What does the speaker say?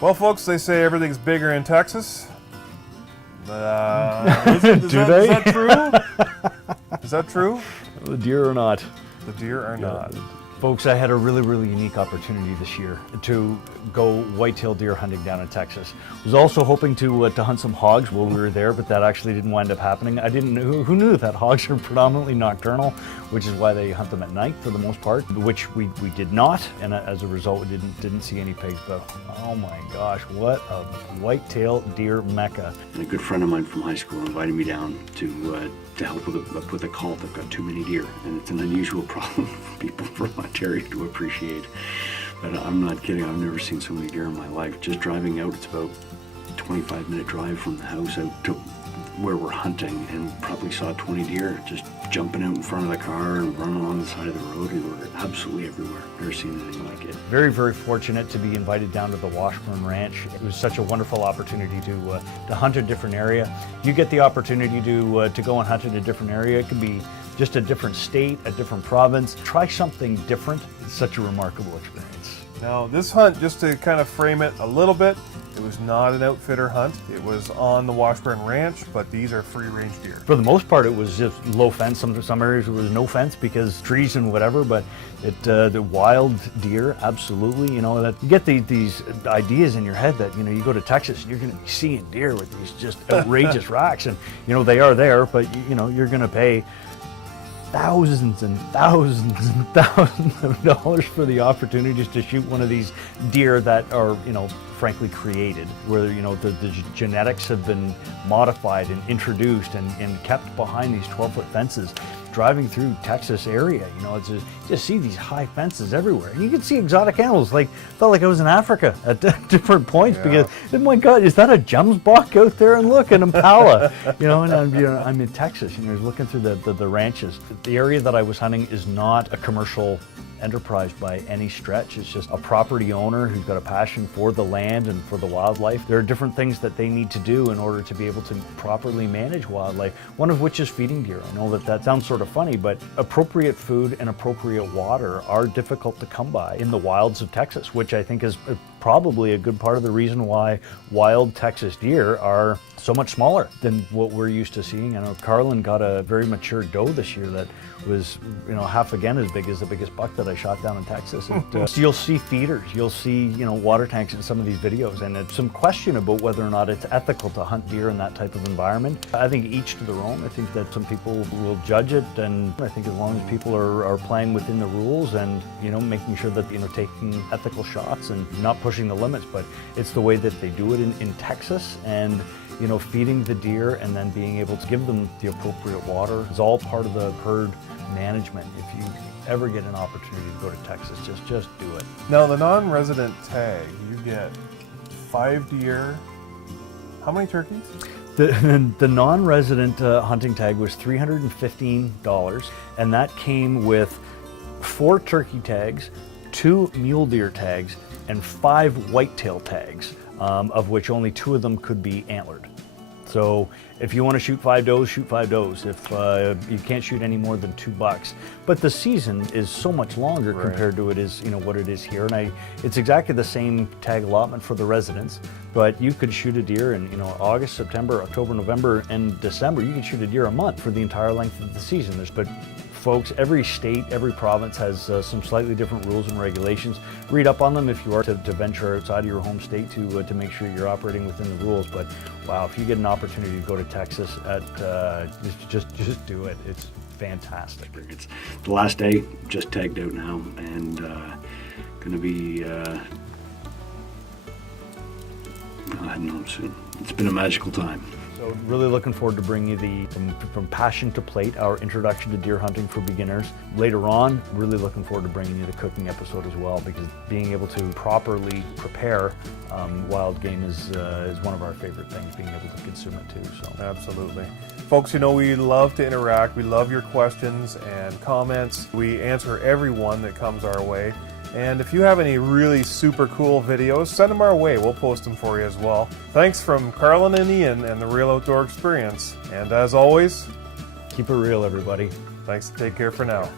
Well, folks, they say everything's bigger in Texas. Do they? Is that true? Is that true? The deer or not? The deer are not. Folks, I had a really unique opportunity this year to go whitetail deer hunting down in Texas. Was also hoping to hunt some hogs while we were there, but that actually didn't wind up happening. I didn't know, who knew that hogs are predominantly nocturnal, which is why they hunt them at night for the most part, which we did not, and as a result we didn't see any pigs. But oh my gosh, what a whitetail deer mecca. And a good friend of mine from high school invited me down to help with a call. They've got too many deer, and it's an unusual problem for people from Ontario to appreciate. But I'm not kidding, I've never seen so many deer in my life. Just driving out, it's about a 25-minute drive from the house out to where we're hunting, and probably saw 20 deer just jumping out in front of the car and running along the side of the road. They were absolutely everywhere. Never seen anything like it. Very fortunate to be invited down to the Washburn Ranch. It was such a wonderful opportunity to hunt a different area. You get the opportunity to go and hunt in a different area. It could be just a different state, a different province. Try something different. It's such a remarkable experience. Now, this hunt, just to kind of frame it a little bit, it was not an outfitter hunt. It was on the Washburn Ranch, but these are free-range deer. For the most part, it was just low fence. Some areas there was no fence because trees and whatever, but the wild deer, absolutely. You know, that you get these ideas in your head that, you know, you go to Texas and you're going to be seeing deer with these just outrageous racks, and you know they are there, but you know you're going to pay thousands and thousands and thousands of dollars for the opportunities to shoot one of these deer that are, you know, frankly created, where, you know, the genetics have been modified and introduced and kept behind these 12-foot fences. Driving through Texas area, you know, it's just see these high fences everywhere. And you can see exotic animals. Like, felt like I was in Africa at different points, because, oh my God, is that a gemsbok out there? And look, an impala, you know. And I'm in Texas, you know, looking through the ranches. The area that I was hunting is not a commercial enterprise by any stretch. It's just a property owner who's got a passion for the land and for the wildlife. There are different things that they need to do in order to be able to properly manage wildlife, one of which is feeding deer. I know that sounds sort of funny, but appropriate food and appropriate water are difficult to come by in the wilds of Texas, which I think is probably a good part of the reason why wild Texas deer are so much smaller than what we're used to seeing. I know Carlin got a very mature doe this year that was, you know, half again as big as the biggest buck that I shot down in Texas. And, so you'll see feeders, you'll see, you know, water tanks in some of these videos, and it's some question about whether or not it's ethical to hunt deer in that type of environment. I think each to their own. I think that some people will judge it, and I think as long as people are playing within the rules and, you know, making sure that, you know, taking ethical shots and not pushing the limits, but it's the way that they do it in Texas. And you know, feeding the deer and then being able to give them the appropriate water is all part of the herd management. If you ever get an opportunity to go to Texas, just do it. Now, the non-resident tag, you get 5 deer. How many turkeys? The non-resident hunting tag was $315, and that came with 4 turkey tags, 2 mule deer tags, and 5 whitetail tags, of which only 2 of them could be antlered. So if you want to shoot 5 does, shoot 5 does. If you can't shoot any more than 2 bucks. But the season is so much longer compared to what it is here. And it's exactly the same tag allotment for the residents, but you could shoot a deer in, you know, August, September, October, November, and December. You can shoot a deer a month for the entire length of the season. But folks, every state, every province has some slightly different rules and regulations. Read up on them if you are to venture outside of your home state to make sure you're operating within the rules. But wow, if you get an opportunity to go to Texas, just do it. It's fantastic. It's the last day, just tagged out now, and going to be heading home soon. It's been a magical time. So really looking forward to bringing you from passion to plate, our introduction to deer hunting for beginners. Later on, really looking forward to bringing you the cooking episode as well, because being able to properly prepare wild game is one of our favorite things, being able to consume it too. So absolutely. Folks, you know, we love to interact. We love your questions and comments. We answer every one that comes our way. And if you have any really super cool videos, send them our way. We'll post them for you as well. Thanks from Carlin and Ian and the Real Outdoor Experience. And as always, keep it real, everybody. Thanks. Take care for now.